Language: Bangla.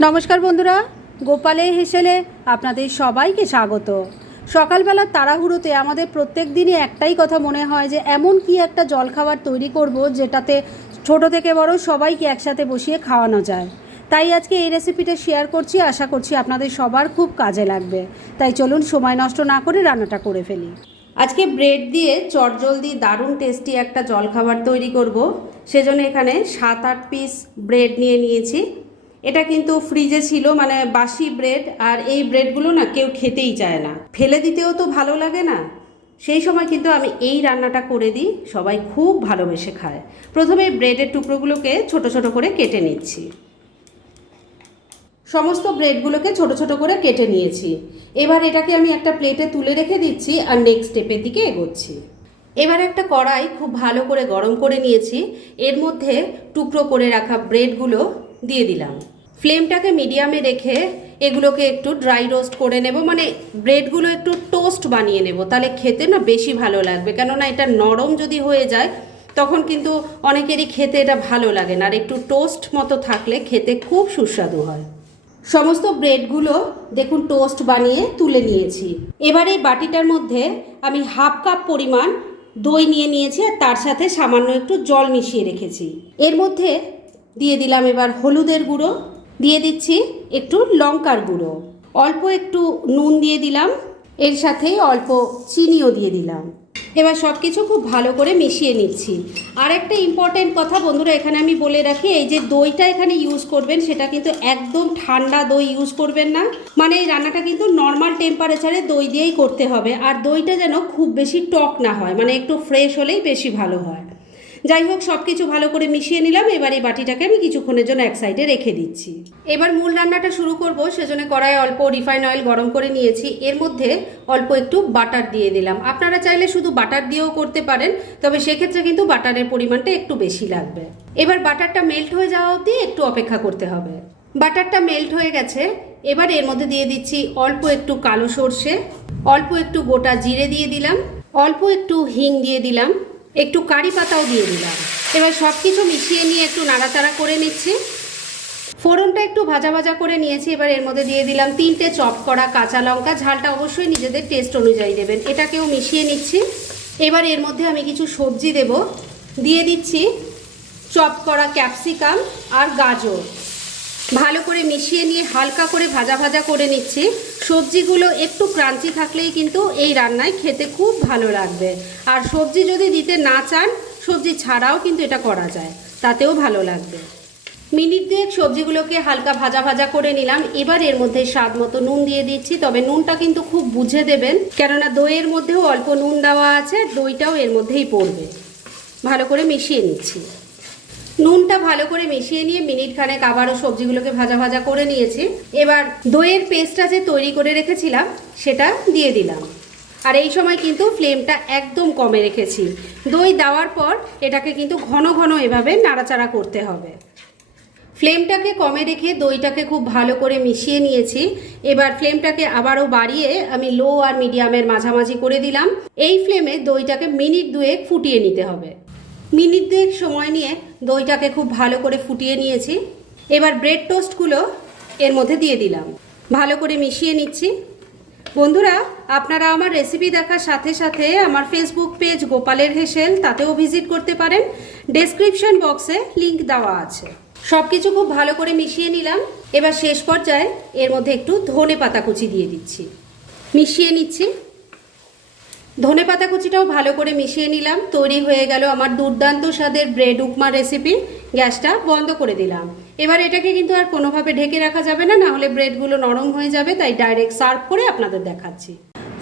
নমস্কার বন্ধুরা, গোপালে হেসেলে আপনাদের সবাইকে স্বাগত। সকালবেলার তাড়াহুড়োতে আমাদের প্রত্যেক দিনই একটাই কথা মনে হয় যে, এমন কি একটা জলখাবার তৈরি করব যেটাতে ছোট থেকে বড় সবাইকে একসাথে বসিয়ে খাওয়ানো যায়। তাই আজকে এই রেসিপিটা শেয়ার করছি, আশা করছি আপনাদের সবার খুব কাজে লাগবে। তাই চলুন সময় নষ্ট না করে রান্নাটা করে ফেলি। আজকে ব্রেড দিয়ে চটজলদি দারুণ টেস্টি একটা জলখাবার তৈরি করব। সেজন্য এখানে সাত আট পিস ব্রেড নিয়ে নিয়েছি। এটা কিন্তু ফ্রিজে ছিল মানে বাসি ব্রেড আর এই ব্রেডগুলো না কেউ খেতেই চায় না। ফেলে দিতেও তো ভালো লাগে না। সেই সময় কিন্তু আমি এই রান্নাটা করে দিই, সবাই খুব ভালোবেসে খায়। প্রথমে ব্রেডের টুকরোগুলোকে ছোট ছোট করে কেটে নিচ্ছি। সমস্ত ব্রেডগুলোকে ছোট ছোট করে কেটে নিয়েছি। এবার এটাকে আমি একটা প্লেটে তুলে রেখে দিচ্ছি, আর নেক্সট স্টেপের দিকে এগোচ্ছি। এবার একটা কড়াই খুব ভালো করে গরম করে নিয়েছি। এর মধ্যে টুকরো করে রাখা ব্রেডগুলো দিয়ে দিলাম। ফ্লেমটাকে মিডিয়ামে রেখে এগুলোকে একটু ড্রাই রোস্ট করে নেব। মানে ব্রেডগুলো একটু টোস্ট বানিয়ে নেব। তাহলে খেতে না বেশি ভালো লাগবে। কেননা এটা নরম যদি হয়ে যায়, তখন কিন্তু অনেকেরই খেতে এটা ভালো লাগে না। আর একটু টোস্ট মতো থাকলে খেতে খুব সুস্বাদু হয়। সমস্ত ব্রেডগুলো দেখুন টোস্ট বানিয়ে তুলে নিয়েছি। এবার এই বাটিটার মধ্যে আমি হাফ কাপ পরিমাণ দই নিয়ে নিয়েছি। আর তার সাথে সামান্য একটু জল মিশিয়ে রেখেছি। এর মধ্যে দিয়ে দিলাম এবার হলুদের গুঁড়ো, দিয়ে দিচ্ছি একটু লঙ্কার গুঁড়ো। অল্প একটু নুন দিয়ে দিলাম, এর সাথে অল্প চিনিও দিয়ে দিলাম। এবার সব কিছু খুব ভালো করে মিশিয়ে নিচ্ছি। আর একটা ইম্পর্টেন্ট কথা বন্ধুরা, এখানে আমি বলে রাখি, এই যে দইটা এখানে ইউজ করবেন, সেটা কিন্তু একদম ঠান্ডা দই ইউজ করবেন না। মানে এই রান্নাটা কিন্তু নর্মাল টেম্পারেচারে দই দিয়েই করতে হবে। আর দইটা যেন খুব বেশি টক না হয় মানে একটু ফ্রেশ হলেই বেশি ভালো হয়। যাই হোক সব কিছু ভালো করে মিশিয়ে নিলাম। এবার এই বাটিটাকে আমি কিছুক্ষণের জন্য এক সাইডে রেখে দিচ্ছি। এবার মূল রান্নাটা শুরু করব। সেজন্য কড়াই অল্প রিফাইন অয়েল গরম করে নিয়েছি। এর মধ্যে অল্প একটু বাটার দিয়ে দিলাম। আপনারা চাইলে শুধু বাটার দিয়েও করতে পারেন, তবে সেক্ষেত্রে কিন্তু বাটারের পরিমাণটা একটু বেশি লাগবে। এবার বাটারটা মেল্ট হয়ে যাওয়া অবধি একটু অপেক্ষা করতে হবে। বাটারটা মেল্ট হয়ে গেছে। এবার এর মধ্যে দিয়ে দিচ্ছি অল্প একটু কালো সর্ষে, অল্প একটু গোটা জিরে দিয়ে দিলাম, অল্প একটু হিং দিয়ে দিলাম। একটু কারি পাতাও দিয়ে দিলাম। এবার সব কিছু মিশিয়ে নিয়ে একটু নাড়াচাড়া করে নিচ্ছি। ফোড়নটা একটু ভাজা ভাজা করে নিয়েছি, এবার এর মধ্যে দিয়ে দিলাম তিনটে চপ করা কাঁচা লঙ্কা। ঝালটা অবশ্যই নিজেদের টেস্ট অনুযায়ী দেবেন। এটাকেও মিশিয়ে নিচ্ছি। এবার এর মধ্যে আমি কিছু সবজি দেব। দিয়ে দিচ্ছি চপ করা ক্যাপসিকাম আর গাজর। ভালো করে মিশিয়ে নিয়ে হালকা করে ভাজা ভাজা করে নিচ্ছি। সবজিগুলো একটু ক্রাঞ্চি থাকলেই কিন্তু এই রান্নায় খেতে খুব ভালো লাগবে। আর সবজি যদি দিতে না চান, সবজি ছাড়াও কিন্তু এটা করা যায়। তাতেও ভালো লাগবে। মিনিট দুয়েক সবজিগুলোকে হালকা ভাজা ভাজা করে নিলাম। এবার এর মধ্যে স্বাদ মতো নুন দিয়ে দিচ্ছি। তবে নুনটা কিন্তু খুব বুঝে দেবেন। কেননা দইয়ের মধ্যেও অল্প নুন দেওয়া আছে, দইটাও এর মধ্যেই পড়বে। ভালো করে মিশিয়ে নিচ্ছি। নুনটা ভালো করে মিশিয়ে নিয়ে মিনিট খানেক আবারও সবজিগুলোকে ভাজা ভাজা করে নিয়েছি। এবার দইয়ের পেস্টটা যে তৈরি করে রেখেছিলাম, সেটা দিয়ে দিলাম। আর এই সময় কিন্তু ফ্লেমটা একদম কমে রেখেছি। দই দেওয়ার পর এটাকে কিন্তু ঘন ঘন এভাবে নাড়াচাড়া করতে হবে। ফ্লেমটাকে কমে রেখে দইটাকে খুব ভালো করে মিশিয়ে নিয়েছি। এবার ফ্লেমটাকে আবারও বাড়িয়ে আমি লো আর মিডিয়ামের মাঝামাঝি করে দিলাম। এই ফ্লেমে দইটাকে মিনিট দুয়েক ফুটিয়ে নিতে হবে। মিনিট দুয়েক সময় নিয়ে দইটাকে খুব ভালো করে ফুটিয়ে নিয়েছি। এবার ব্রেড টোস্টগুলো এর মধ্যে দিয়ে দিলাম। ভালো করে মিশিয়ে নিচ্ছি। বন্ধুরা, আপনারা আমার রেসিপি দেখার সাথে সাথে আমার ফেসবুক পেজ গোপালের হেসেল, তাতেও ভিজিট করতে পারেন। ডেসক্রিপশন বক্সে লিংক দেওয়া আছে। সব কিছু খুব ভালো করে মিশিয়ে নিলাম। এবার শেষ পর্যায়ে এর মধ্যে একটু ধনে পাতা কুচি দিয়ে দিচ্ছি। মিশিয়ে নিচ্ছি। ধনে পাতা কুচিটাও ভালো করে মিশিয়ে নিলাম। তৈরি হয়ে গেল আমার দুর্দান্ত স্বাদের ব্রেড উপমা রেসিপি গ্যাসটা বন্ধ করে দিলাম। এবার এটাকে কিন্তু আর কোনোভাবে ঢেকে রাখা যাবে না না হলে ব্রেডগুলো নরম হয়ে যাবে, তাই ডাইরেক্ট সার্ভ করে আপনাদের দেখাচ্ছি।